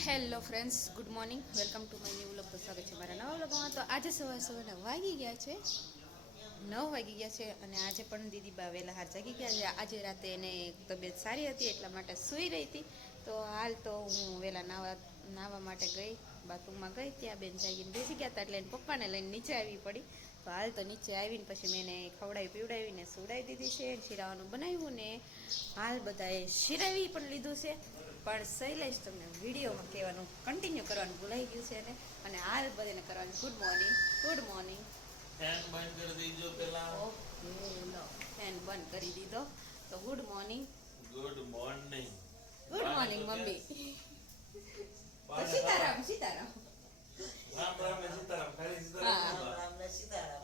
Hello friends, good morning. Welcome to my new vlog. તો સ્વાગત છે મારા નવા વ્લોગમાં. તો આજે સવાર સવારના વાગી ગયા છે. નવ વાગી ગયા છે અને આજે પણ દીદી બા વહેલા હાર જાગી ગયા છે. આજે રાતે એને તબિયત સારી હતી, એટલા માટે સૂઈ રહી હતી. તો હાલ તો હું વહેલા નાવા નાવા માટે ગઈ, બાથરૂમમાં ગઈ. ત્યાં બેન જાગીને બેસી ગયા હતા એટલે એને પપ્પાને લઈને નીચે આવી પડી. તો હાલ તો નીચે આવીને પછી મેં એને ખવડાવી પીવડાવીને સુવડાવી દીધી છે, શીરાવાનું બનાવ્યું ને હાલ બધાએ શીરાવી પણ લીધું છે. પણ શૈલેષ તમને વિડીયોમાં કહેવાનું કન્ટિન્યુ કરવાનું ભૂલાઈ ગયું છે ને અને હાલ બધાને કરવાનું. Good morning good morning fan બંધ કરી દીધો પેલા. ફેન બંધ કરી દીધો. તો good morning good morning good morning mummy. Sitaram Sitaram. Ram Ram ને સીતારામ. ખાલી હા. સીતારામ.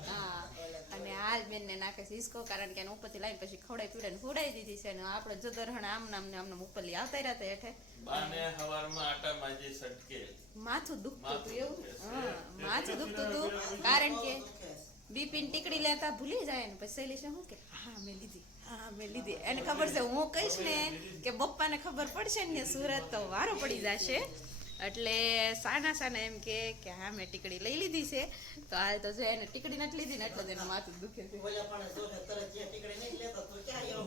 હાલ બેનને નાખે છે હિસકો કારણ કે એને ઉપરથી લાઈન પછી ખવડાવી પીવડાવીને ફૂડાઈ દીધી છે. અને આપણે જો દરહણ આમ નામ ને આમને ઉપરલી આવતા રહ્યા હેઠે. બાને હવારમાં આટા માજી સટકે માથું દુખતું હતું એવું? હા માથું દુખતું હતું કારણ કે બિપિન ટીકડી લેતા ભૂલી જાય ને. પછી શૈલેષ શું કે હા મેં લીધી હા મેં લીધી. એને ખબર છે હું કહીશ ને કે બપ્પાને ખબર પડશે ને સુરત તો વારો પડી જશે. એટલે સાના સાના એમ કે કે હા મેં ટીકડી લઈ લીધી છે. તો આ તો જો એને ટીકડી નથી લીધી ને એટલે જ એનું માથું દુખે છે.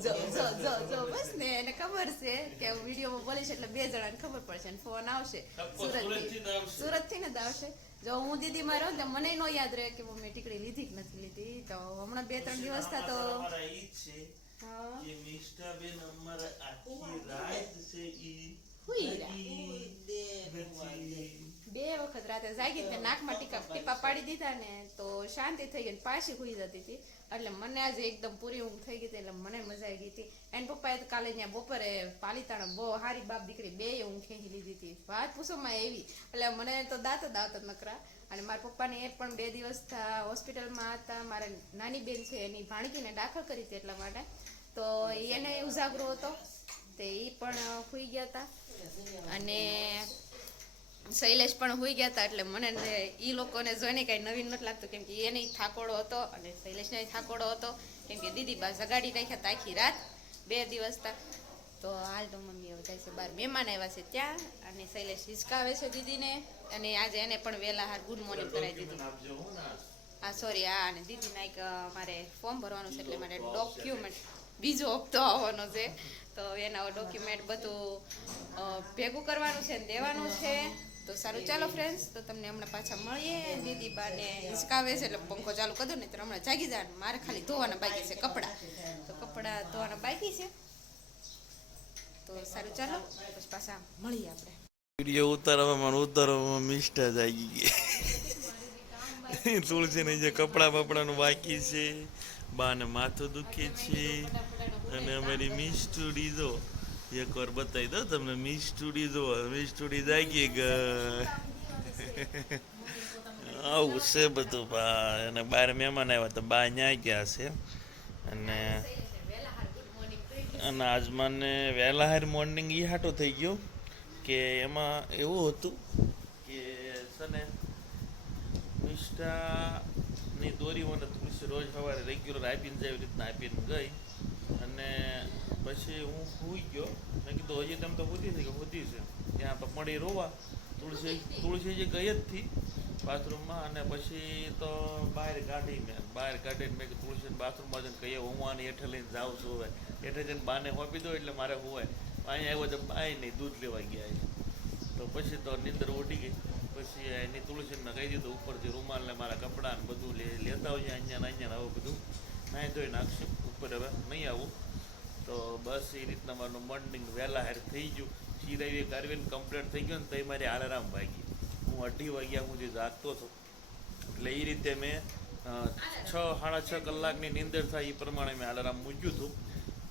જો જો જો જો બસ ને એને ખબર છે કે હું વિડીયોમાં બોલીશ એટલે બે જણાને ખબર પડશે અને ફોન આવશે. સુરતથી. સુરતથી ને જ આવશે. જો હું દીદી માં રહું તો મને નો યાદ રહે કે મમ્મી ટીકડી લીધી કે નથી લીધી. તો હમણાં બે ત્રણ દિવસ થા તો અમારા ઈ છે હા. કે મિષ્ટાબેન અમારા આખી રાત છે ઈ બે વખત રાતે જાગી ને નાકમાં ટીકા ટીપા પાડી દીધા ને તો શાંતિ થઈ ગઈ પાછી હુઈ જતી હતી એટલે મને આજે એકદમ પૂરી ઊંઘ થઈ ગઈ હતી એટલે મને મજા આવી ગઈ હતી એન પપ્પાએ કાલે ત્યાં બપોરે પાલીતાણા બહુ હારી બાપ દીકરી બે ઊંઘ ખેંચી લીધી હતી વાત પૂછોમાં એવી એટલે મને તો દાંત જ દાંત નકરા અને મારા પપ્પાને એ પણ બે દિવસ હોસ્પિટલમાં હતા મારા નાની બેન છે એની ભાણકીને દાખલ કરી હતી એટલા માટે તો એને ઉજાગરો હતો તે એ પણ સુઈ ગયા હતા અને શૈલેષ પણ હોઈ ગયા હતા એટલે મને એ લોકોને જોઈને કાંઈ નવીન નથી લાગતું કેમ કે એને થાકોડો હતો અને શૈલેષને થાકોડો હતો કેમ કે દીદી બા જગાડી રાખ્યા હતા આખી રાત બે દિવસ તા. તો હાલ તો મમ્મી હવે જાય છે બહાર મહેમાન આવ્યા છે ત્યાં અને શૈલેષ હિસકાવે છે દીદીને અને આજે એને પણ વહેલા હાર ગુડ મોર્નિંગ કરાવી દીધું. હા સોરી હા અને દીદીના એક મારે ફોર્મ ભરવાનું છે એટલે મારે ડોક્યુમેન્ટ બીજો હપ્તો આવવાનો છે. તો એના ડોક્યુમેન્ટ બધું ભેગું કરવાનું છે ને દેવાનું છે. તો સારું, ચાલો ફ્રેન્ડ્સ તો તમને હમણાં પાછા મળીએ. દીદી બાને હિંચકાવે છે એટલે પંખો ચાલુ કરી દો ને તો હમણાં જાગી જાય મારે ખાલી ધોવાના બાકી છે કપડાં. તો કપડાં ધોવાના બાકી છે. તો સારું, ચાલો, પછી પાછા મળીએ આપણે. વીડિયો ઉતારવામાં ને ઉતારવામાં મિસ્ટા જાગી ગઈ. તુલસીને જે કપડા બપડાનું બાકી છે, બાને માથું દુખે છે. અને અમારી મિસ જો એક વાર બતાવી દો તમને મિસ્ટુડી મિસ મિસ્ટુડી જાગી ગઈ આવું છે બધું, બા, અને બાર મહેમાન આવ્યા તો બા ન્યા ગયા છે. અને અને આજ મને વહેલા હાર મોર્નિંગ એ હાટો થઈ ગયો કે એમાં એવું હતું કે છે ને મિષ્ટાની દોરી મને રોજ સવારે રેગ્યુલર આપીને જાય એવી રીતના આપીને ગઈ. અને પછી હું સૂઈ ગયો. મેં કીધું, હજી તેમ તો હોતી થઈ કે હોતી છે. ત્યાં તો મળી રોવા. તુલસી તુલસી જે ગઈ જ હતી બાથરૂમમાં અને પછી તો બહાર કાઢી મેં. બહાર કાઢીને મેં કીધું બાથરૂમમાં જઈને કહીએ, હું આને હેઠે લઈને જાઉં છું હવે. હેઠે જઈને બાને હોપી દો એટલે મારે હોય. અહીંયા આવ્યો તો બાય નહીં, દૂધ લેવા ગયા તો પછી તો નીંદર ઉડી ગઈ. પછી એની તુલસીને મેં કહી દીધું, ઉપરથી રૂમાલ ને મારા કપડાં ને બધું લેતા આવજે, અહીંયા અહીંયા આવું બધું. નાહી ધોઈ નાખશું. ઉપર હવે નહીં આવું. તો બસ એ રીતના મારું મોર્નિંગ વહેલા હાર થઈ ગયું. શિરાવી કરવીને કમ્પ્લેટ થઈ ગયું ને તો એ મારી આલારામ વાગી. હું અઢી વાગ્યા સુધી જાગતો હતો. એટલે એ રીતે મેં છ, સાડા છ કલાકની નીંદર થાય એ પ્રમાણે મેં આલારામ મૂક્યું હતું.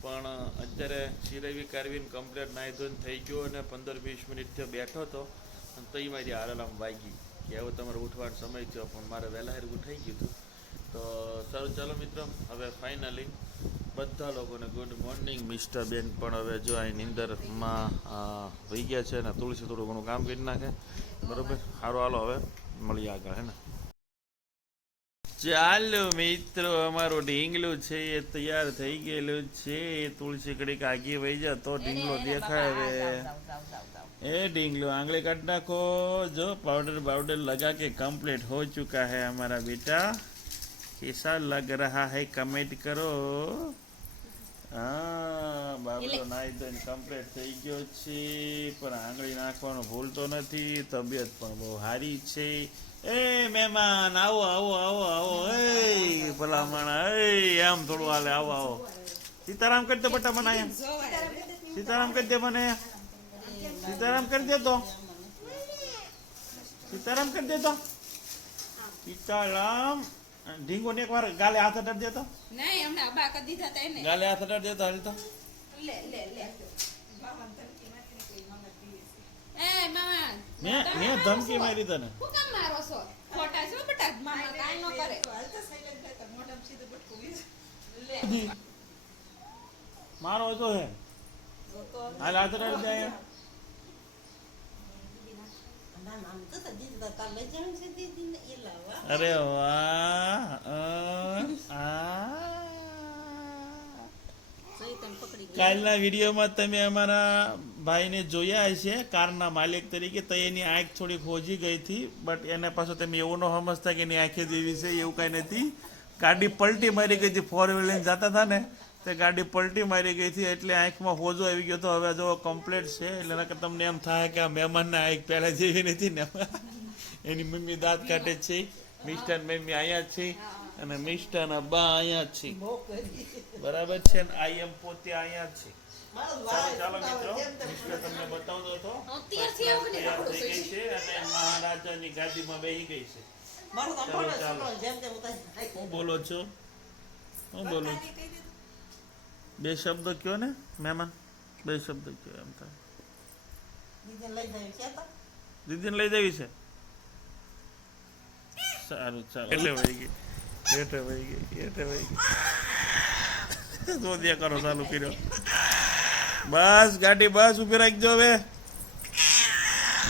પણ અત્યારે શિરાવી કારવીને કમ્પ્લેટ નાહી ધોઈને થઈ ગયો અને પંદર વીસ મિનિટ થયો બેઠો હતો. અને તઈ મારી આલારામ વાગી. કે હવે તમારે ઉઠવાનો સમય થયો, પણ મારે વહેલા ઉઠાઈ ગયું હતું. તો, સારું, ચાલો મિત્રો, હવે ફાઇનલી બધા લોકોને ગુડ મોર્નિંગ મિસ્ટર બેન પણ હવે જો અહીં નીંદરમાં અ, વહી ગયા છે અને તુલસી થોડું ઘણું કામ કરી નાખે બરોબર સારું હાલો હવે મળીએ આગળ હે ને ચાલો મિત્રો અમારું ઢીંગલું છે એ તૈયાર થઈ ગયેલું છે તુલસી કડીક આગી વહી જા તો ઢીંગલો દેખાય હવે ए डिंगलो आंगली काट नाखो जो पाउडर पाउडर लगा के कंप्लीट हो चुका है हमारा बेटा कैसा लग रहा है कमेंट करो હા બાબલો નાઈ ધોઈને કમ્પ્લીટ થઈ ગયો છે. પણ આંગળી નાખવાનો ભૂલતો નથી તબિયત પણ બહુ સારી છે. એ મહેમાન આવો આવો આવો આવો. એ ભલામણા એ આમ થોડું હાલે આવો આવો. સીતારામ કરી દે બટા મને સીતારામ કરી દે મને સીતારામ કરી દે તો. સીતારામ કરી દે તો. સીતારામ. ઢીંગો ને એકવાર ગાલે હાથ અડાડ દેતો? નહીં હમણાં અબા કરી દીધા તા એને. ગાલે હાથ અડાડ દેતો હાલ તો? લે લે લે. એ મામા મેં મેં ધમકી મારી તને. હું કામ મારો છો? ખોટા છો બેટા મામા કાઈ ન કરે. મારો હતો હે. હાલ હાથ અડાડ દે. અરે વાહ. કાલના વિડીયોમાં તમે અમારા ભાઈને જોયા હશે, કારના માલિક તરીકે, તો એની આંખ થોડી ખોજી ગઈ હતી બટ એને પાછું તમે એવું ન સમજતા કે એની આંખે જેવી છે, એવું કાંઈ નથી ગાડી પલટી મારી ગઈ હતી ફોર વ્હીલર જતા હતા ને તે ગાડી પલટી મારી ગઈ હતી એટલે આંખમાં હોજો આવી ગયો તો હવે જો કમ્પ્લેટ છે. એટલે નકર તમને એમ થાય કે આ મહેમાનના આંખ પહેલાં જેવી નથી ને એની મમ્મી દાંત કાઢે છે. મિસ્ટર મમ્મી અહીંયા જ છે અને મિસ્ટર અબ્બા બા અહીંયા જ છે. બરાબર છે ને? આઈ એમ પોતે અહીંયા જ છે. ચાલો ચાલો મિત્રો. મિસ્ટર તમને બતાવતો હતો. તૈયાર થઈ ગઈ છે અને મહારાજાની ગાદીમાં બેસી ગઈ છે. હું બોલો છો? હું બોલો છો? બે શબ્દ કયો ને મહેમાન? બે શબ્દ કયો એમ થાય. દીદીને લઈ જવી છે સારું ચાલો. એટલે વહી ગઈ. એટલે વહી ગઈ એટલે વહી ગઈ. શોધ્યા કરો ચાલુ કર્યો. બસ ગાડી બસ ઊભી રાખજો હવે.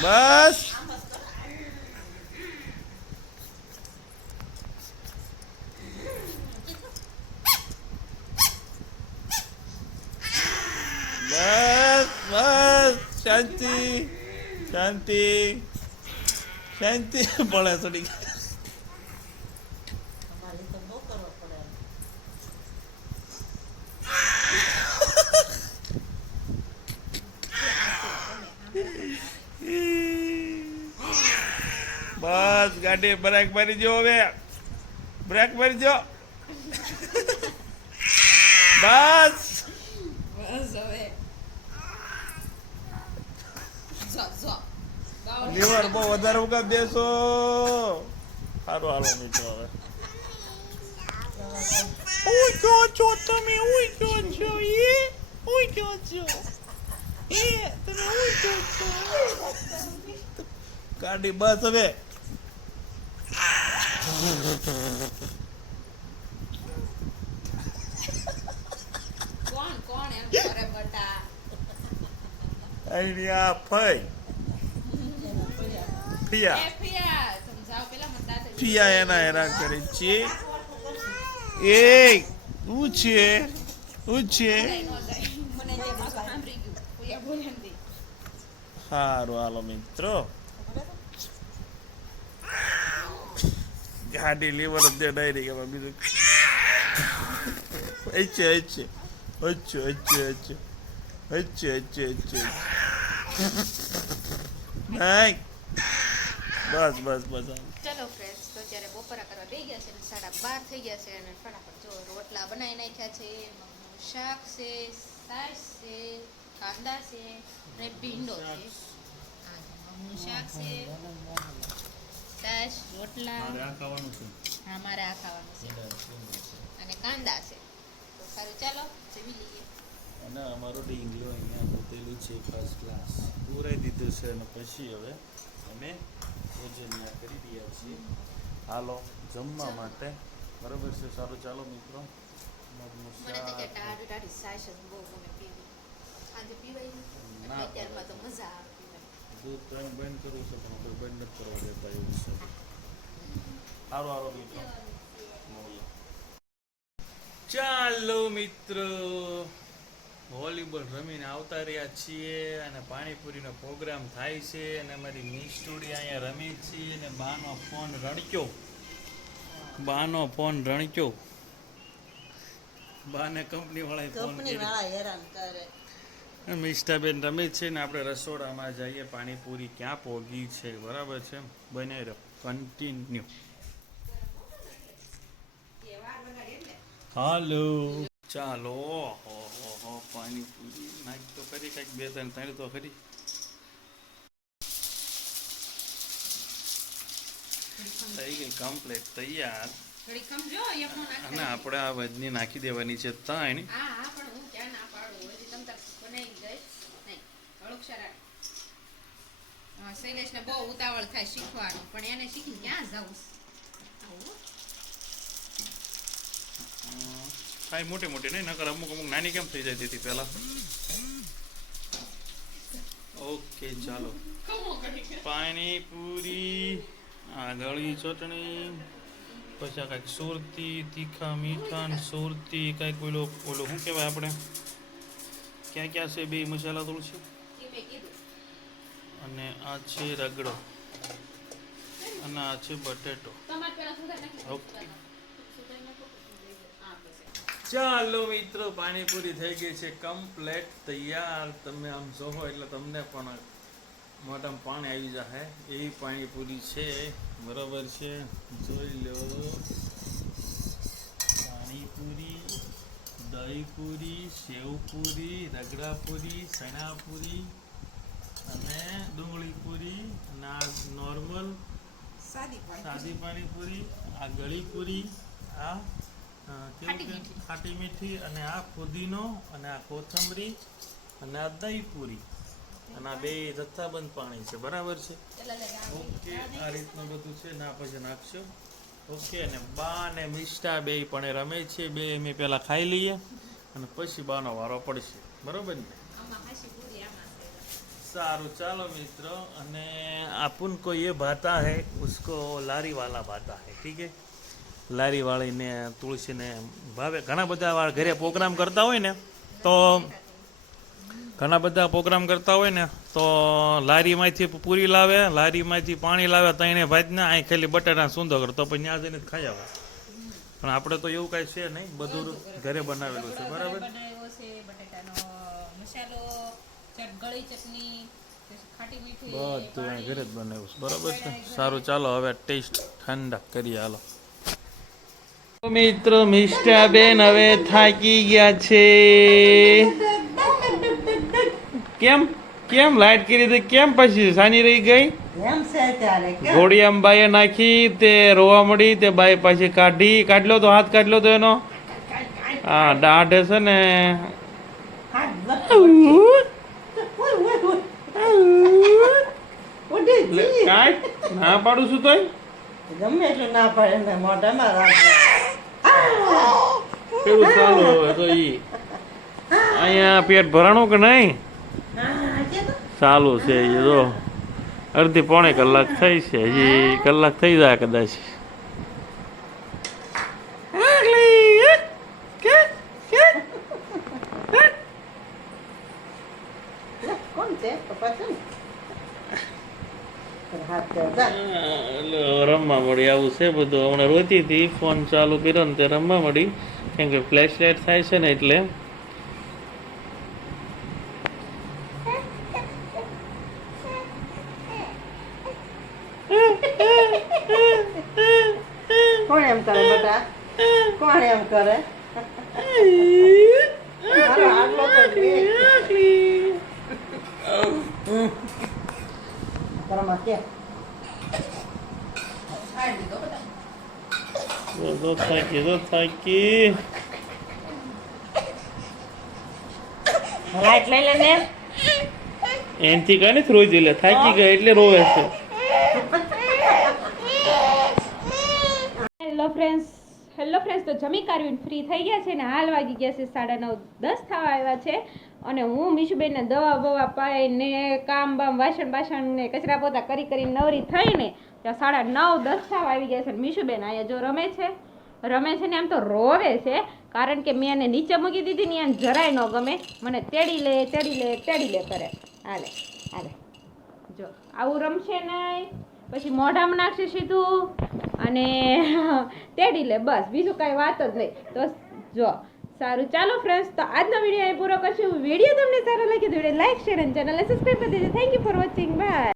બસ બસ બસ શાંતિ શાંતિ શાંતિ પડે થોડીક બસ ગાડી બ્રેક મારી જો હવે બ્રેક દો બસ બસ હવે જો જો બાવન બહુ વધારે ઉગા દેશો. સારું હાલો મિત્રો હવે. ગયો છો તમે ઉઈ ગયો છો એ ઉઈ ગયો છો. એ તમે ગયો છો. ગાડી બસ હવે. કોણ કોણ એમ કરે બટા? અહીંયા ફઈ. ફિયા એ ફિયા એના હેરાન કરે છે એ શું છે શું છે. સારું હાલો મિત્રો ગાડી લેવર દે ડાયરી કે બીજું અચ્છે અચ્છે અચ્છે અચ્છે અચ્છે અચ્છે અચ્છે અચ્છે નહીં બસ બસ બસ. ચલો ફ્રેન્ડ્સ તો જ્યારે બપોરા કરવા દઈ ગયા છે સાડા બાર થઈ ગયા છે અને ફટાફટ જો રોટલા બનાવી નાખ્યા છે. શાક છે સાસ છે કાંદા છે અને ભીંડો છે. શાક છે સાસ રોટલા. આ ખાવાનું છે. હા મારે આ ખાવાનું છે. અને કાંદા છે. તો સારું ચાલો જમી લઈએ. અને અમારો ડીંગલો અહીંયા ગોતેલું છે ફર્સ્ટ ક્લાસ પૂરાઈ દીધું છે અને પછી હવે અમે છીએ હાલો જમવા માટે. બરાબર છે સારું ચાલો મિત્રો. દૂધ ત્રણ બંધ કરવું છે પણ કોઈ બંધ નથી કરવા દેતા એવું છે. સારું સારું મિત્રો. ચાલો મિત્રો. વોલીબોલ રમીને આવતા રહ્યા છીએ અને પાણીપુરીનો પ્રોગ્રામ થાય છે અને અમારી મિસ સ્ટુડિયો અહીંયા રમી છીએ અને બાનો ફોન રણક્યો. બાનો ફોન રણક્યો. બાને કંપની વાળાએ ફોન કર્યો. મિસ્ટાબેન હેરાન કરે. મિષ્ટાબેન રમે છે ને આપણે રસોડામાં જઈએ પાણીપુરી ક્યાં પોગી છે? બરાબર છે? બને રહો. કન્ટિન્યુ હાલો ચાલો હો હો હો પાણીપુરી નાખ તો કરી કંઈક બે ત્રણ ત્રણ તો ખરી. થઈ ગઈ કમ્પ્લીટ તૈયાર. અને આપણે આ વજની નાખી દેવાની છે ત્રણ પણ શૈલેષને બહુ ઉતાવળ થાય શીખવાનું પણ એને શીખી ક્યાં જવું થાય મોટી મોટી નહીં નકર અમુક અમુક નાની કેમ થઈ જાય તેથી પહેલાં? ઓકે ચાલો. પાણીપુરી આ ગળી ચટણી પછી કાંઈક સુરતી તીખા મીઠા સુરતી કાંઈક ઓલો ઓલો શું કહેવાય આપણે? ક્યાં ક્યાં છે બે મસાલા થોડું છે અને આ છે રગડો. અને આ છે બટેટો. પેલા ઓકે. ચાલો મિત્રો પાણીપુરી થઈ ગઈ છે કમ્પ્લેટ તૈયાર. તમે આમ જોહો એટલે તમને પણ મોટામાં પાણી આવી જશે એવી પાણીપુરી છે બરાબર છે. જોઈ લો. પાણીપુરી દહીપુરી સેવપુરી રગડાપુરી ચણાપુરી અને ડુંગળીપુરી ના નોર્મલ સાદી પાણીપુરી આ ગળીપુરી આ ખાટી મીઠી. અને આ ફુદીનો અને આ કોથમરી અને આ દહીં પૂરી અને આ બે જથ્થાબંધ પાણી છે. બરાબર છે? ઓકે આ રીતનું બધું છે. ના પછી નાખશો. ઓકે અને બા અને મિષ્ટા બે પણ રમે છે. બે અમે પહેલાં ખાઈ લઈએ અને પછી બાનો વારો પડશે. બરાબર ને? સારું ચાલો મિત્ર. અને આપુન કોઈ એ ભાતા હૈ ઉસકો લારી વાલા ભાતા હૈ. ઠીક હૈ? લારી વાળીને તુલસીને ભાવે. ઘણા બધા ઘરે પ્રોગ્રામ કરતા હોય ને તો ઘણા બધા પ્રોગ્રામ કરતા હોય ને તો લારીમાંથી પૂરી લાવે લારીમાંથી પાણી લાવે તો એને ભાજને અહીં ખાલી બટાટા સુંદર કરતો પછી ત્યાં જઈને ખાઈ આવે. પણ આપણે તો એવું કાંઈ છે નહીં બધું ઘરે બનાવેલું છે બરાબર? બધું ઘરે જ બનાવ્યું છે બરાબર છે? સારું ચાલો હવે ટેસ્ટ ઠંડા કરીએ હાલો. મિત્રો મિસ્ટા બેન હવે થાકી ગયા છે. કેમ? કેમ લાઈટ કરી હતી? કેમ પછી સાની રહી ગઈ? ઘોડી આમ બાઈએ નાખી તે રોવા મળી તે બાઈ પાછી કાઢી. કાઢલો તો હાથ કાઢલો તો એનો? હા દાઢ છે ને. ના પાડું છું તોય? ગમે એટલું ના પાડે મોઢામાં કેવું ચાલુ હવે તો ઈ? અહીંયા પેટ ભરાણું કે નહીં. ચાલુ છે અડધી પોણે કલાક થઈ છે. હજી કલાક થઈ જાય કદાચ લે, કોણ છે પપ્પા છે ને તારા હાથ તો જા. એટલે રમવા મળી આવું છે બધું. હમણાં રોતી હતી, ફોન ચાલુ કર્યો ને તે રમવા મળી કેમ કે ફ્લેશ લાઇટ થાય છે ને એટલે. કોણ એમ કરે બેટા કોણ એમ કરે મારો આટલો તો લે. હમ. ઘરમાં કે ખાઈ લીધો જો થાકી લાઈટ લઈ લે ને એનથી કઈ નથી રોઈ લે થાકી ગઈ એટલે રોવે છે. હેલો ફ્રેન્ડ્સ હેલો ફ્રેન્ડ્સ તો જમી કાઢવીને ફ્રી થઈ ગયા છે ને હાલ વાગી ગયા છે સાડા નવ. દસ થવા આવ્યા છે. અને હું મીશુબેનને દવા બવા પાઈને કામ બામ વાસણ બાસણ ને કચરા પોતા કરી કરીને નવરી થઈને ત્યાં સાડા નવ, દસ થવા આવી ગયા છે મીશુબેન અહીંયા જો રમે છે. રમે છે ને એમ તો રોવે છે, કારણ કે મેં એને નીચે મૂકી દીધી ને એને જરાય ન ગમે. મને તેડી લે તેડી લે તેડી લે કરે. હાલે હાલે. જો, આવું રમશે નહીં. પછી મોઢામાં નાખશે સીધું અને તેડી લે, બસ. બીજું કાંઈ વાત જ નહીં. તો જો સારું. ચાલો ફ્રેન્ડ્સ તો આજનો વીડિયો અહીં પૂરો કરશું. વીડિયો તમને સારો લાગ્યો તો વીડિયો લાઈક શેર અને ચેનલને સબસ્ક્રાઈબ કરી દેજો. Thank you for watching bye